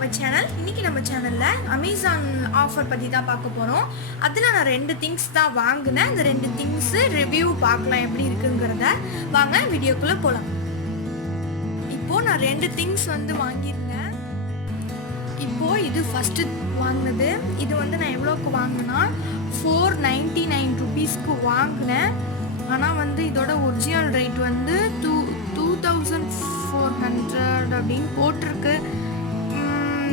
our channel. இன்னைக்கு நம்ம சேனல்ல Amazon ஆஃபர் பத்தி தான் பார்க்க போறோம். அதுல நான் ரெண்டு things தான் வாங்குனேன். அந்த ரெண்டு things ரிவ்யூ பார்க்கலாம் எப்படி இருக்குங்கறத. வாங்க வீடியோக்குள்ள போலாம். இப்போ நான் ரெண்டு things வந்து வாங்கியிருந்தேன். இப்போ இது ஃபர்ஸ்ட் வாங்குனது. இது வந்து நான் எவ்வளவுக்கு வாங்குனா 499 ரூபீஸ்க்கு வாங்குனேன். ஆனா வந்து இதோட ஒரிஜினல் ரேட் வந்து 2400 அப்படின்னு போட்டிருக்கு.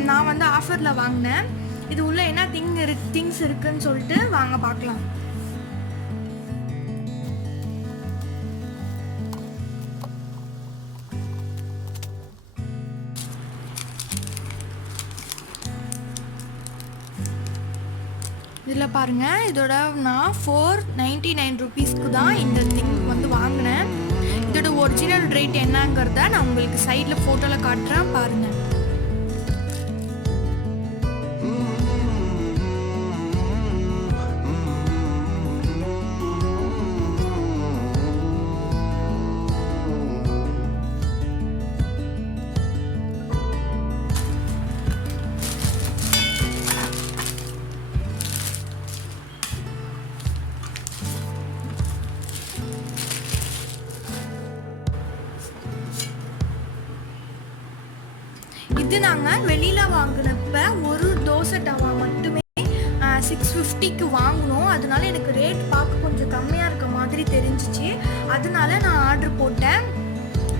நான் வந்து ஆஃபரில் வாங்கினேன். இது உள்ள என்ன திங்ஸ் இருக்குன்னு சொல்லிட்டு வாங்க பார்க்கலாம். இதில் பாருங்கள், இதோட நான் 499 ரூபீஸ்க்கு தான் இந்த திங் வந்து வாங்கினேன். இதோட ஒரிஜினல் ரேட் என்னங்கிறத நான் உங்களுக்கு சைடில் ஃபோட்டோவில் காட்டுறேன் பாருங்கள். இது நாங்கள் வெளியில் வாங்கினப்ப ஒரு தோசை டவா மட்டுமே 650க்கு வாங்கினோம். அதனால எனக்கு ரேட் பார்க்க கொஞ்சம் கம்மியாக இருக்க மாதிரி தெரிஞ்சிச்சு. அதனால நான் ஆர்டர் போட்டேன்.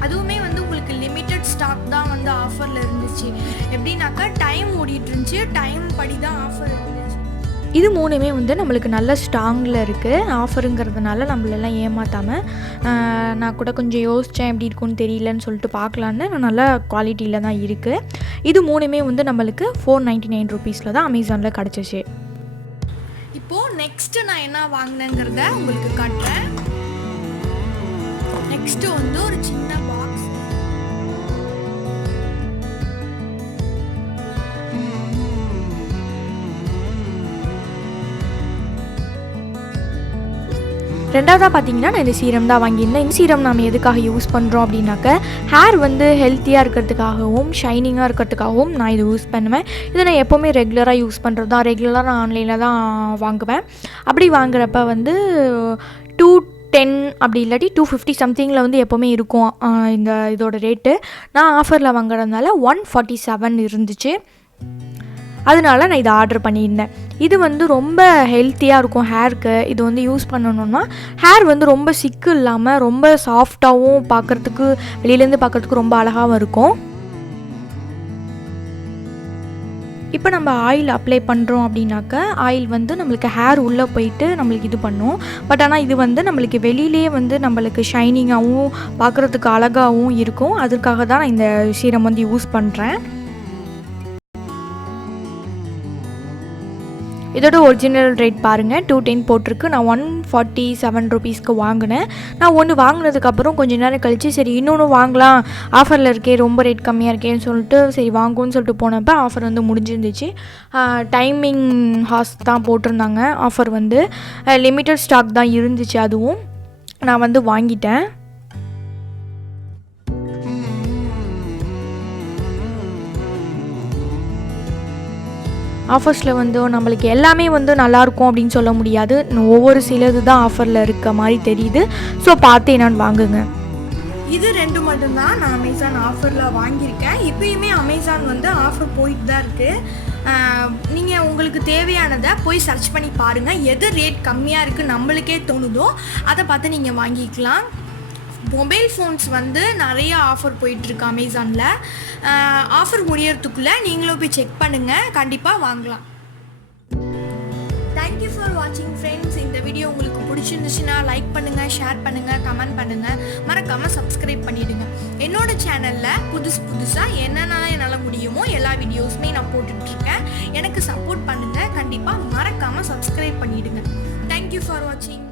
அதுவுமே வந்து உங்களுக்கு லிமிட்டட் ஸ்டாக் தான் வந்து ஆஃபரில் இருந்துச்சு. எப்படின்னாக்கா டைம் ஓடிட்டு இருந்துச்சு, டைம் படி தான் ஆஃபர் இருந்துச்சு. இது மூணுமே வந்து நம்மளுக்கு நல்ல ஸ்ட்ராங்கில் இருக்குது. ஆஃபருங்கிறதுனால நம்மளெல்லாம் ஏமாற்றாமல் நான் கூட கொஞ்சம் யோசித்தேன் எப்படி இருக்குன்னு தெரியலன்னு சொல்லிட்டு பார்க்கலான்னு நல்ல குவாலிட்டியில் தான் இருக்குது. இது மூணுமே வந்து நம்மளுக்கு 499 ரூபீஸில் தான் அமேசானில் கிடச்சிச்சு. இப்போது நெக்ஸ்ட்டு நான் என்ன வாங்கினேங்கிறத உங்களுக்கு காட்டுறேன். நெக்ஸ்ட்டு வந்து ஒரு சின்ன பாக்ஸ். ரெண்டாவதாக பார்த்தீங்கன்னா நான் இந்த சீரம் தான் வாங்கியிருந்தேன். இந்த சீரம் நாம் எதுக்காக யூஸ் பண்ணுறோம் அப்படின்னாக்க ஹேர் வந்து ஹெல்த்தியாக இருக்கிறதுக்காகவும் ஷைனிங்காக இருக்கிறதுக்காகவும் நான் இது யூஸ் பண்ணுவேன். இதை நான் எப்போவுமே ரெகுலராக யூஸ் பண்ணுறது தான். ரெகுலராக நான் ஆன்லைனில் தான் வாங்குவேன். அப்படி வாங்குறப்ப வந்து 210 அப்படி இல்லாட்டி 250 சம்திங்கில் வந்து எப்போவுமே இருக்கும் இதோட ரேட்டு. நான் ஆஃபரில் வாங்குறதுனால 147 இருந்துச்சு. அதனால நான் இதை ஆர்டர் பண்ணியிருந்தேன். இது வந்து ரொம்ப ஹெல்த்தியாக இருக்கும் ஹேருக்கு. இது வந்து யூஸ் பண்ணணுன்னா ஹேர் வந்து ரொம்ப சிக்கு இல்லாமல் ரொம்ப சாஃப்டாகவும் பார்க்குறதுக்கு வெளியிலேருந்து பார்க்குறதுக்கு ரொம்ப அழகாகவும் இருக்கும். இப்போ நம்ம ஆயில் அப்ளை பண்ணுறோம் அப்படின்னாக்க ஆயில் வந்து நம்மளுக்கு ஹேர் உள்ளே போயிட்டு நம்மளுக்கு இது பண்ணும். பட் ஆனால் இது வந்து நம்மளுக்கு வெளியிலே வந்து நம்மளுக்கு ஷைனிங்காகவும் பார்க்குறதுக்கு அழகாகவும் இருக்கும். அதுக்காக தான் நான் இந்த சீரம் வந்து யூஸ் பண்ணுறேன். இதோட ஒரிஜினல் ரேட் பாருங்கள் 210 போட்டிருக்கு. நான் 147 ரூபீஸ்க்கு வாங்கினேன். நான் ஒன்று வாங்கினதுக்கப்புறம் கொஞ்சம் நேரம் கழித்து சரி இன்னொன்று வாங்கலாம், ஆஃபரில் இருக்கே, ரொம்ப ரேட் கம்மியாக இருக்கேன்னு சொல்லிட்டு சரி வாங்குன்னு சொல்லிட்டு போனப்போ ஆஃபர் வந்து முடிஞ்சிருந்துச்சு. டைமிங் ஹார்ஸ் தான் போட்டிருந்தாங்க. ஆஃபர் வந்து லிமிட்டட் ஸ்டாக் தான் இருந்துச்சு. அதுவும் நான் வந்து வாங்கிட்டேன். ஆஃபர்ஸில் வந்து நம்மளுக்கு எல்லாமே வந்து நல்லாயிருக்கும் அப்படின்னு சொல்ல முடியாது. ஒவ்வொரு சிலது தான் ஆஃபரில் இருக்க மாதிரி தெரியுது. ஸோ பார்த்து என்னன்னு வாங்குங்க. இது ரெண்டு மட்டும்தான் நான் அமேசான் ஆஃபரில் வாங்கியிருக்கேன். இப்போயுமே அமேசான் வந்து ஆஃபர் போயிட்டு தான் இருக்குது. நீங்கள் உங்களுக்கு தேவையானதை போய் சர்ச் பண்ணி பாருங்கள். எது ரேட் கம்மியாக இருக்குது நம்மளுக்கே தோணுதோ அதை பார்த்து நீங்கள் வாங்கிக்கலாம். மொபைல் ஃபோன்ஸ் வந்து நிறைய ஆஃபர் போயிட்டுருக்கு அமேசானில். ஆஃபர் முடியறதுக்குள்ளே நீங்களும் போய் செக் பண்ணுங்கள், கண்டிப்பாக வாங்கலாம். தேங்க்யூ ஃபார் வாட்சிங் ஃப்ரெண்ட்ஸ். இந்த வீடியோ உங்களுக்கு பிடிச்சிருந்துச்சுன்னா லைக் பண்ணுங்கள், ஷேர் பண்ணுங்கள், கமெண்ட் பண்ணுங்கள், மறக்காமல் சப்ஸ்கிரைப் பண்ணிவிடுங்க. என்னோடய சேனலில் புதுசாக என்னென்ன என்னால் முடியுமோ எல்லா வீடியோஸுமே நான் போட்டுட்ருக்கேன். எனக்கு சப்போர்ட் பண்ணுங்கள், கண்டிப்பாக மறக்காமல் சப்ஸ்கிரைப் பண்ணிவிடுங்க. தேங்க்யூ ஃபார் வாட்சிங்.